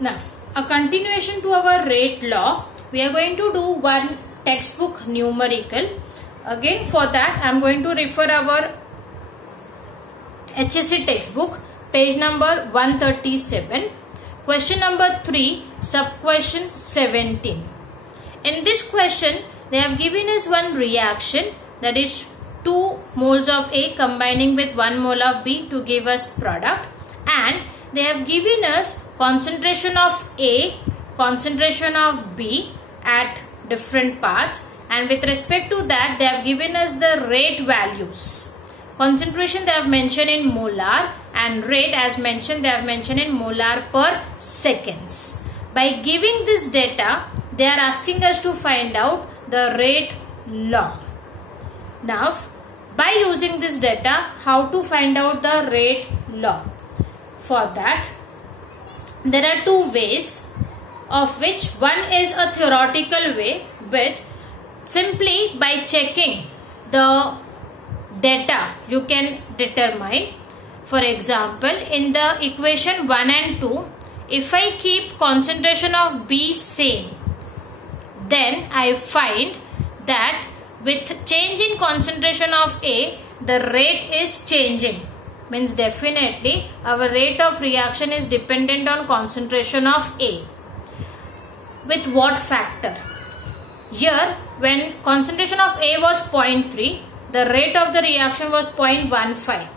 Now, a continuation to our rate law, we are going to do one textbook numerical. Again, for that, I am going to refer our HSC textbook, page number 137, question number 3, sub-question 17. In this question, they have given us one reaction, that is 2 moles of A combining with 1 mole of B to give us product, and they have given us concentration of A, concentration of B at different parts, and with respect to that they have given us the rate values. Concentration they have mentioned in molar, and rate as mentioned they have mentioned in molar per seconds. By giving this data, they are asking us to find out the rate law. Now, by using this data, how to find out the rate law? For that, there are 2 ways, of which one is a theoretical way, which simply by checking the data you can determine. For example, in the equation 1 and 2, if I keep concentration of B same, then I find that with change in concentration of A, the rate is changing. Means definitely our rate of reaction is dependent on concentration of A. With what factor? Here, when concentration of A was 0.3, the rate of the reaction was 0.15.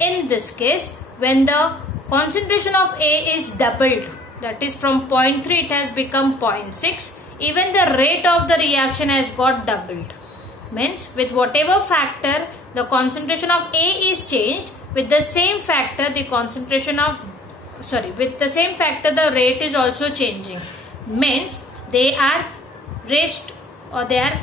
In this case, when the concentration of A is doubled, that is from 0.3 it has become 0.6, even the rate of the reaction has got doubled. Means with whatever factor the concentration of A is changed, with the same factor the rate is also changing. Means they are raised or they are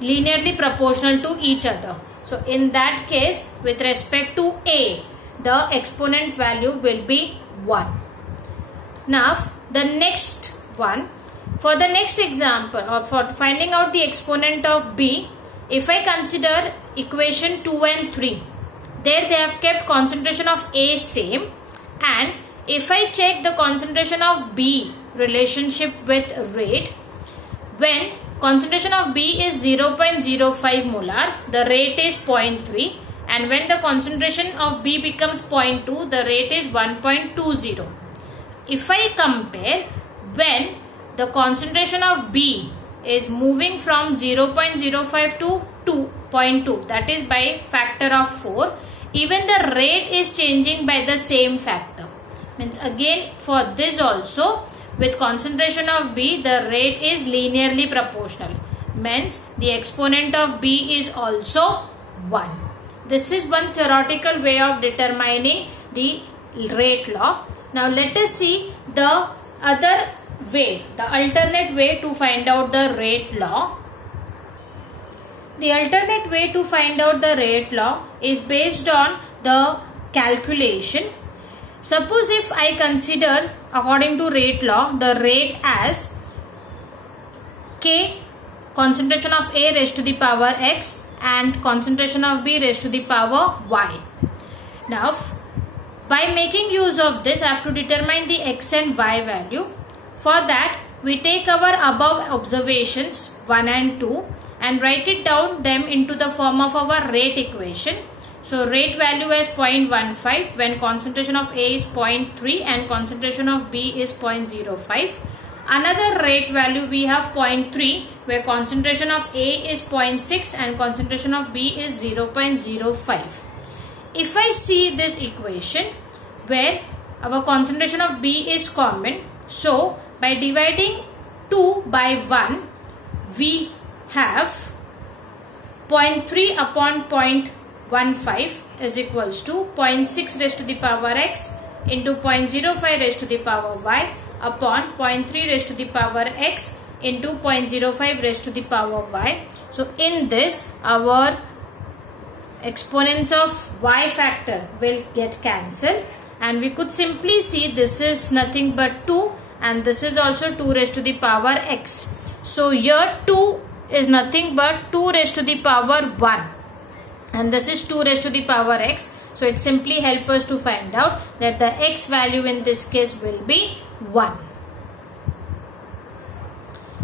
linearly proportional to each other. So in that case, with respect to A, the exponent value will be 1. Now the next one, for the next example, or for finding out the exponent of B, if I consider equation 2 and 3, there they have kept concentration of A same, and if I check the concentration of B relationship with rate, when concentration of B is 0.05 molar, the rate is 0.3, and when the concentration of B becomes 0.2, the rate is 1.20. If I compare, when the concentration of B is moving from 0.05 to 2.2, that is by factor of 4, even the rate is changing by the same factor. Means again for this also, with concentration of B, the rate is linearly proportional. Means the exponent of B is also 1. This is one theoretical way of determining the rate law. Now let us see the other way, the alternate way to find out the rate law. The alternate way to find out the rate law is based on the calculation. Suppose if I consider, according to rate law, the rate as K, concentration of A raised to the power X, and concentration of B raised to the power Y. Now, by making use of this, I have to determine the X and Y value. For that, we take our above observations 1 and 2 and write it down them into the form of our rate equation. So rate value is 0.15 when concentration of A is 0.3 and concentration of B is 0.05. Another rate value we have 0.3 where concentration of A is 0.6 and concentration of B is 0.05. If I see this equation where our concentration of B is common, so by dividing 2 by 1, we have 0.3 upon 0.15 is equals to 0.6 raised to the power X into 0.05 raised to the power Y upon 0.3 raised to the power X into 0.05 raised to the power Y. So in this, our exponents of Y factor will get cancelled, and we could simply see this is nothing but 2 and this is also 2 raised to the power X. So here 2 is nothing but 2 raised to the power 1 and this is 2 raised to the power X. So it simply helps us to find out that the x value in this case will be 1.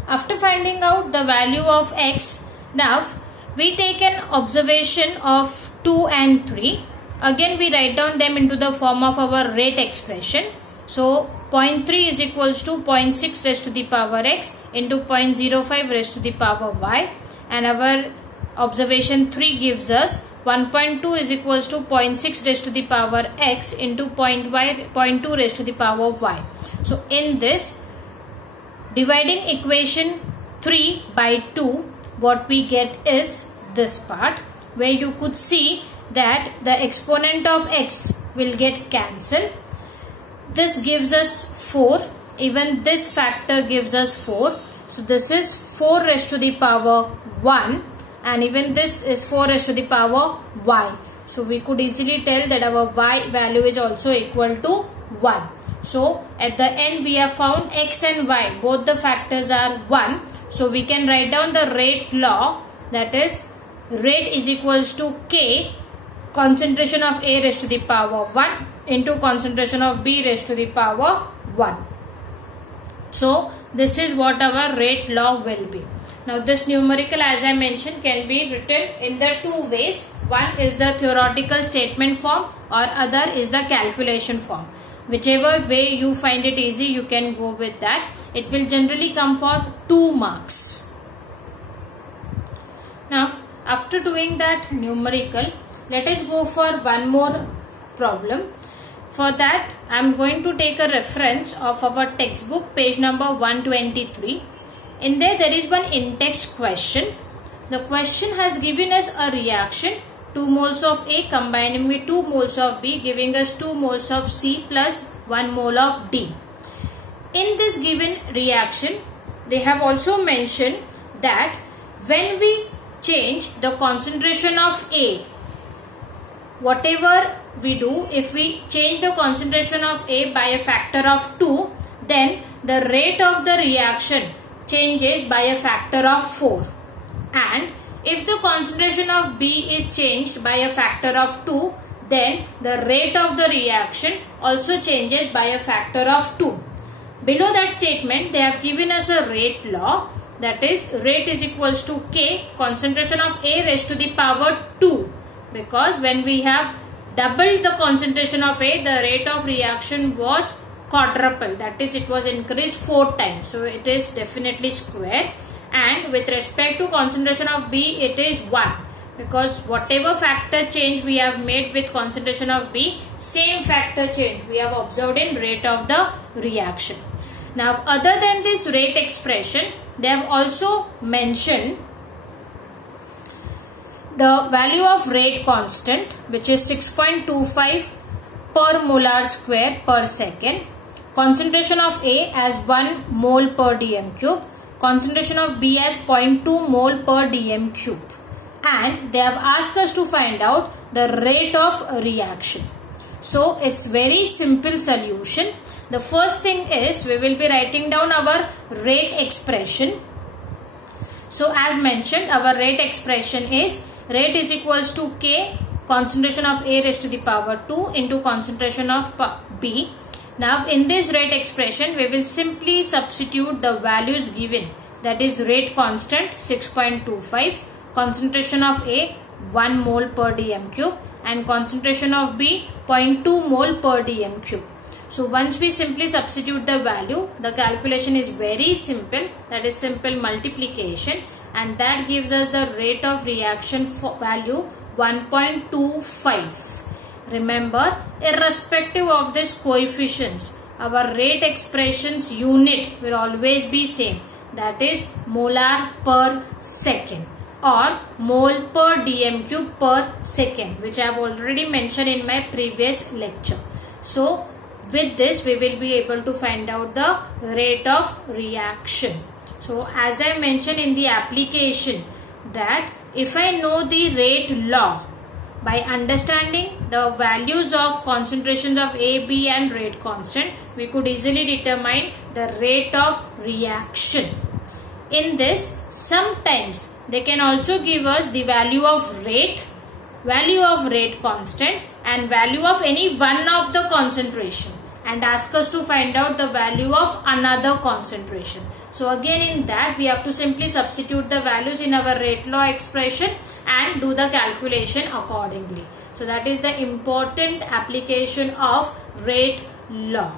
After finding out the value of x, now we take an observation of 2 and 3. Again we write down them into the form of our rate expression. So 0.3 is equals to 0.6 raised to the power x into 0.05 raised to the power y, and our observation 3 gives us 1.2 is equals to 0.6 raised to the power x into 0.2 raised to the power y. So in this, dividing equation 3 by 2, what we get is this part, where you could see that the exponent of x will get cancelled. This gives us 4. Even this factor gives us 4. So this is 4 raised to the power 1, and even this is 4 raised to the power y. So we could easily tell that our y value is also equal to 1. So at the end we have found x and y, both the factors are 1. So we can write down the rate law, that is rate is equals to k concentration of A raised to the power 1 into concentration of B raised to the power 1. So this is what our rate law will be. Now this numerical, as I mentioned, can be written in the two ways. One is the theoretical statement form, or other is the calculation form. Whichever way you find it easy, you can go with that. It will generally come for 2 marks. Now after doing that numerical, let us go for one more problem. For that, I am going to take a reference of our textbook, page number 123. In there is one in-text question. The question has given us a reaction, 2 moles of A combining with 2 moles of B, giving us 2 moles of C plus 1 mole of D. In this given reaction, they have also mentioned that when we change the concentration of A, whatever we do, if we change the concentration of A by a factor of 2, then the rate of the reaction changes by a factor of 4. And if the concentration of B is changed by a factor of 2, then the rate of the reaction also changes by a factor of 2. Below that statement, they have given us a rate law, that is rate is equals to K concentration of A raised to the power 2. Because when we have doubled the concentration of A, the rate of reaction was quadruple, that is it was increased 4 times. So it is definitely square. And with respect to concentration of B, it is 1. Because whatever factor change we have made with concentration of B, same factor change we have observed in rate of the reaction. Now other than this rate expression, they have also mentioned the value of rate constant, which is 6.25 per molar square per second, concentration of A as 1 mole per dm cube, concentration of B as 0.2 mole per dm cube, and they have asked us to find out the rate of reaction. So it's very simple solution. The first thing is we will be writing down our rate expression. So as mentioned, our rate expression is rate is equals to K concentration of A raised to the power 2 into concentration of B. Now in this rate expression, we will simply substitute the values given, that is rate constant 6.25, concentration of A 1 mole per dm cube, and concentration of B 0.2 mole per dm cube. So once we simply substitute the value, the calculation is very simple, that is simple multiplication, and that gives us the rate of reaction value 1.25. Remember, irrespective of this coefficients, our rate expression's unit will always be same, that is molar per second or mole per dm cube per second, which I have already mentioned in my previous lecture. So with this we will be able to find out the rate of reaction. So as I mentioned in the application, that if I know the rate law, by understanding the values of concentrations of A, B and rate constant, we could easily determine the rate of reaction. In this, sometimes they can also give us the value of rate constant, and value of any one of the concentration and ask us to find out the value of another concentration. So again in that we have to simply substitute the values in our rate law expression and do the calculation accordingly. So that is the important application of rate law.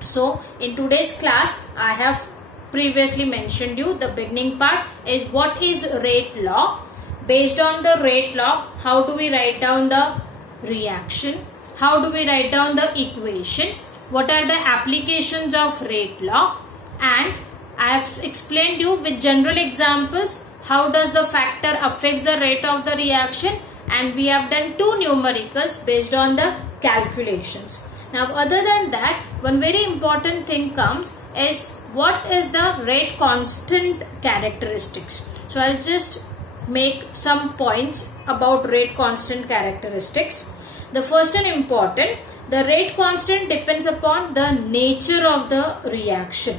So in today's class I have previously mentioned you the beginning part is what is rate law. Based on the rate law, how do we write down the reaction? How do we write down the equation? What are the applications of rate law? And I have explained you with general examples how does the factor affects the rate of the reaction, and we have done two numericals based on the calculations. Now other than that, one very important thing comes is what is the rate constant characteristics. So I'll just make some points about rate constant characteristics. The first and important, the rate constant depends upon the nature of the reaction.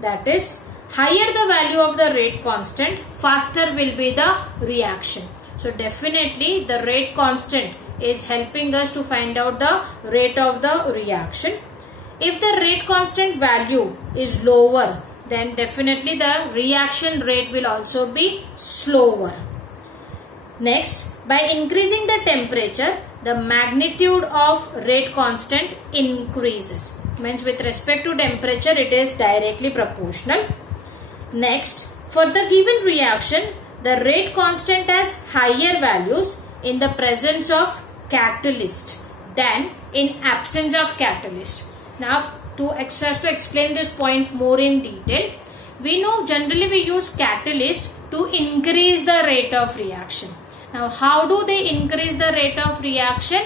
That is, higher the value of the rate constant, faster will be the reaction. So definitely the rate constant is helping us to find out the rate of the reaction. If the rate constant value is lower, then definitely the reaction rate will also be slower. Next, by increasing the temperature, the magnitude of rate constant increases. Means with respect to temperature, it is directly proportional. Next, for the given reaction, the rate constant has higher values in the presence of catalyst than in absence of catalyst. Now, to explain this point more in detail, we know generally we use catalyst to increase the rate of reaction. Now, how do they increase the rate of reaction?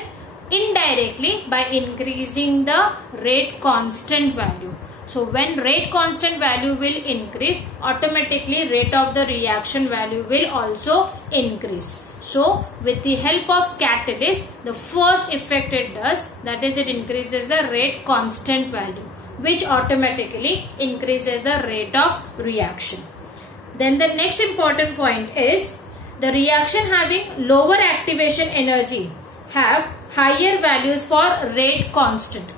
Indirectly, by increasing the rate constant value. So when rate constant value will increase, automatically rate of the reaction value will also increase. So with the help of catalyst, the first effect it does, that is it increases the rate constant value, which automatically increases the rate of reaction. Then the next important point is the reaction having lower activation energy have higher values for rate constant.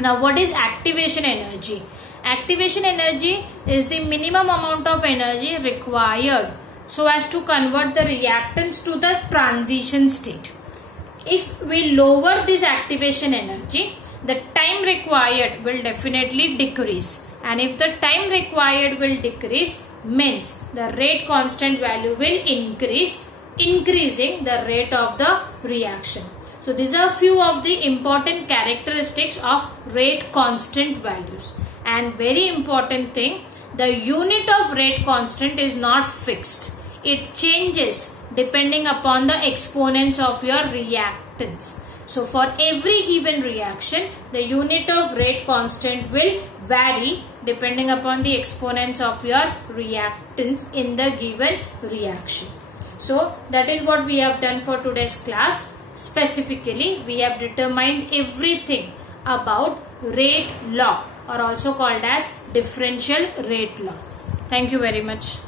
Now what is activation energy? Activation energy is the minimum amount of energy required so as to convert the reactants to the transition state. If we lower this activation energy, the time required will definitely decrease, and if the time required will decrease, means the rate constant value will increase, increasing the rate of the reaction. So these are few of the important characteristics of rate constant values. And very important thing, the unit of rate constant is not fixed. It changes depending upon the exponents of your reactants. So for every given reaction, the unit of rate constant will vary depending upon the exponents of your reactants in the given reaction. So that is what we have done for today's class. Specifically, we have determined everything about rate law, or also called as differential rate law. Thank you very much.